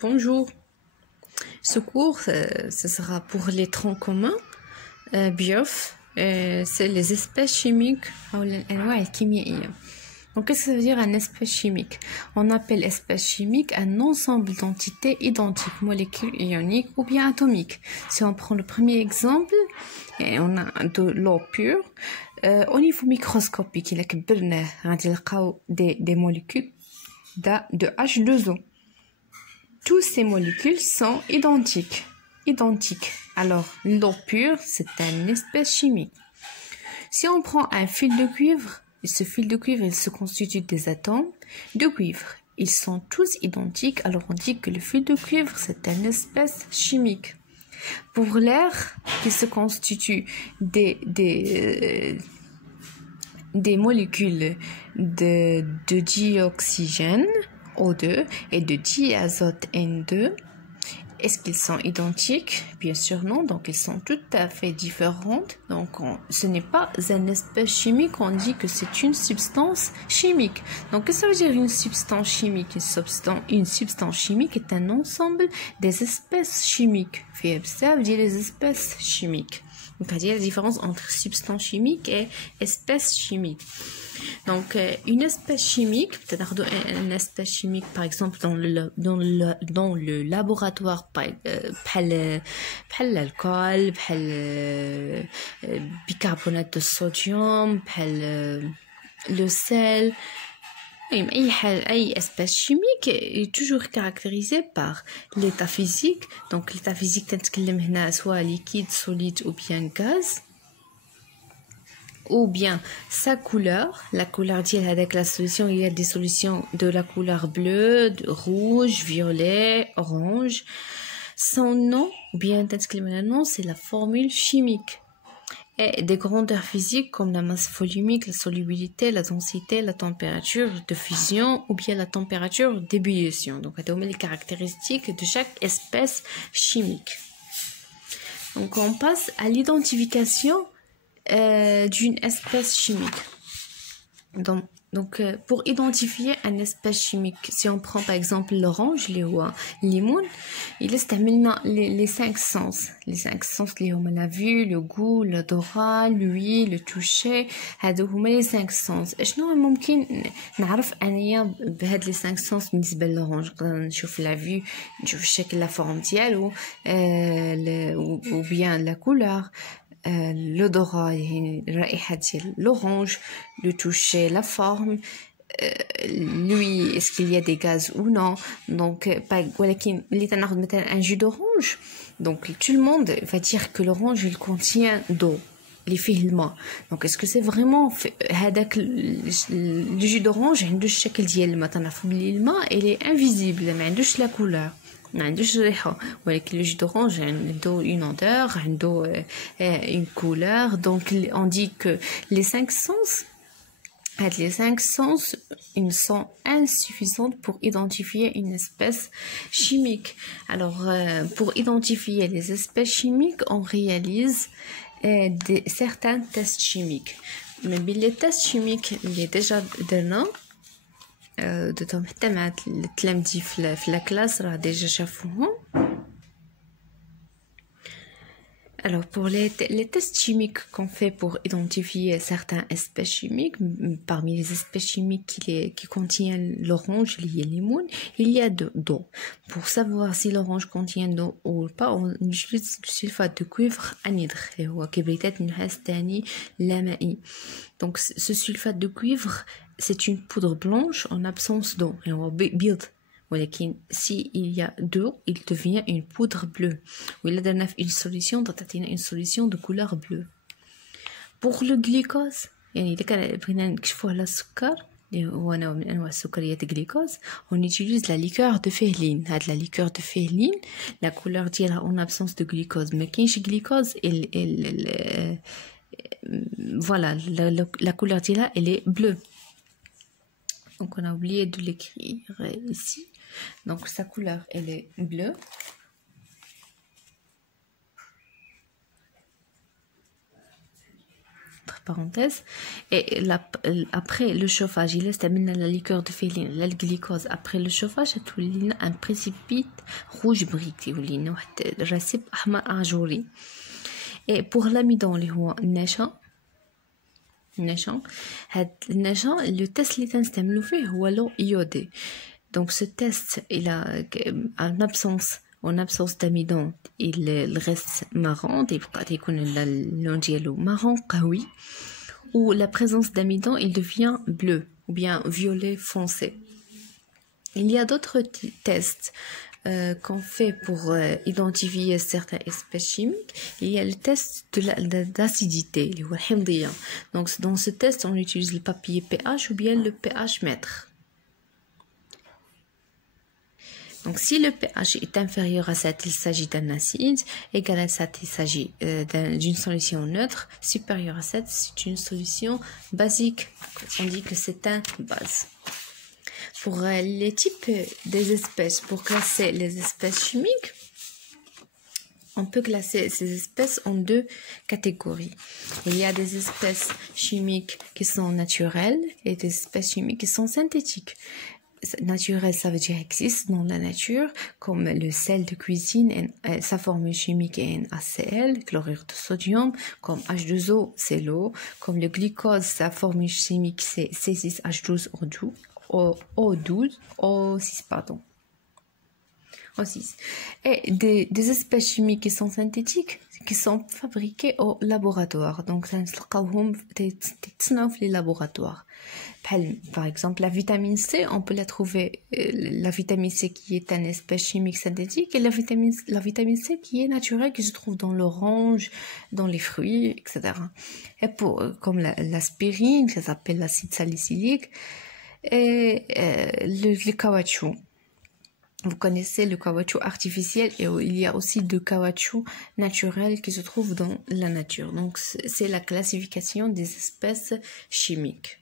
Bonjour. Ce cours, ce sera pour les troncs communs, biof, c'est les espèces chimiques ou les chimiques. Donc, qu'est-ce que ça veut dire un espèce chimique? On appelle espèce chimique un ensemble d'entités identiques, molécules ioniques ou bien atomiques. Si on prend le premier exemple, on a de l'eau pure. Au niveau microscopique, il y a des molécules de H2O. Toutes ces molécules sont identiques. Alors, l'eau pure, c'est une espèce chimique. Si on prend un fil de cuivre, ce fil de cuivre, il se constitue des atomes de cuivre. Ils sont tous identiques, alors on dit que le fil de cuivre, c'est une espèce chimique. Pour l'air, qui se constitue des molécules de dioxygène, O2, et de diazote, N2, est-ce qu'ils sont identiques? Bien sûr non, donc ils sont tout à fait différentes. Donc ce n'est pas une espèce chimique, on dit que c'est une substance chimique. Donc qu'est-ce que ça veut dire une substance chimique? Une substance chimique est un ensemble des espèces chimiques. Ça veut dire les espèces chimiques. Donc il y a la différence entre substance chimique et espèce chimique. Donc, une espèce chimique, peut-être une espèce chimique, par exemple, dans le laboratoire, par l'alcool, par le bicarbonate de sodium, par le sel. Une espèce chimique est toujours caractérisée par l'état physique. Donc, l'état physique, soit liquide, solide ou bien gaz. Ou bien sa couleur, la couleur dit avec la solution, il y a des solutions de la couleur bleue, rouge, violet, orange. Son nom, ou bien le nom, c'est la formule chimique. Et des grandeurs physiques comme la masse volumique, la solubilité, la densité, la température de fusion ou bien la température d'ébullition. Donc, on a les caractéristiques de chaque espèce chimique. Donc, on passe à l'identification d'une espèce chimique. Donc, pour identifier une espèce chimique, si on prend par exemple l'orange, le limon, il est les 5 sens. Les 5 sens, la vue, le goût, l'odorat, l'ouïe, le toucher. هما les 5 sens. شنو ممكن نعرف انايا بهاد les 5 sens بالنسبه للورانج؟ نقدر نشوف la vue، نشوف الشكل la forme ديالو، ou bien la couleur. L'odorat, l'orange, le toucher, la forme, lui, est-ce qu'il y a des gaz ou non? Donc, un jus d'orange, donc tout le monde va dire que l'orange il contient d'eau, les films. Donc, est-ce que c'est vraiment le jus d'orange عنده الشكل ديال الماء؟ تنعرفوا بلي الماء il est invisible، ما عندوش la couleur. ولكن le jus d'orange عنده une odeur, عنده une couleur. Donc on dit que les 5 sens ils sont insuffisants pour identifier une espèce chimique. Alors pour identifier les espèces chimiques, on réalise certains tests chimiques. Mais les tests chimiques اللي déjà درنا دوتهم حتى مع التلاميذ في لا كلاس راه ديجا شافوهم. Alors pour les tests chimiques qu'on fait pour identifier certaines espèces chimiques, parmi les espèces chimiques qui contiennent l'orange, le limon, il y a de d'eau. Pour savoir si l'orange contient d'eau ou pas, on utilise du sulfate de cuivre anhydre, هو كبريتات نحاس تاني لا مائي. Donc ce sulfate de cuivre, c'est une poudre blanche en absence d'eau. Et on va بيض. ولكن si il y a d'eau, il devient une poudre bleue. وإلا درنا في une solution تعطينا une solution de couleur bleue. Pour le glucose، يعني إذا كان بغينا نكشفوا على السكر اللي هو نوع من أنواع السكريات glucose، on utilise la liqueur de féline. هاد la liqueur de féline la couleur ديالها en absence de glucose. ما كاينش glucose voilà la couleur ديالها elle est bleue. Donc on a oublié de l'écrire ici. Donc sa couleur elle est bleue. parenthèses. Et après le chauffage, il laisse la liqueur de féline, la glycose. Après le chauffage, il y a un précipite rouge brique, il y a un récip ahmar ajouri. Et pour l'amidon, il y a le test اللي تنستعملو فيه هو لو iodé. Donc ce test, il a en absence d'amidon, il reste marron, il est marron قوي, ou la présence d'amidon, il devient bleu ou bien violet foncé. Il y a d'autres tests qu'on fait pour identifier certaines espèces chimiques. Il y a le test d'acidité, donc dans ce test on utilise le papier pH ou bien le pH mètre. Donc si le pH est inférieur à 7, il s'agit d'un acide, égal à 7, il s'agit d'une solution neutre, supérieur à 7, c'est une solution basique, on dit que c'est un base. Pour les types des espèces, pour classer les espèces chimiques, on peut classer ces espèces en deux catégories. Il y a des espèces chimiques qui sont naturelles et des espèces chimiques qui sont synthétiques. Naturel, ça veut dire existe dans la nature, comme le sel de cuisine, sa formule chimique est NaCl, chlorure de sodium, comme H2O, c'est l'eau, comme le glucose, sa formule chimique c'est C6H12O12, O6, pardon. O6. Et des espèces chimiques qui sont synthétiques, qui sont fabriquées au laboratoire. Donc, ça les laboratoires. Par exemple, la vitamine C, on peut la trouver, la vitamine C qui est une espèce chimique synthétique, et la vitamine C qui est naturelle, qui se trouve dans l'orange, dans les fruits, etc. Et comme l'aspirine, ça s'appelle l'acide salicylique, et le caoutchouc. Vous connaissez le caoutchouc artificiel, et il y a aussi de caoutchouc naturel qui se trouve dans la nature. Donc, c'est la classification des espèces chimiques.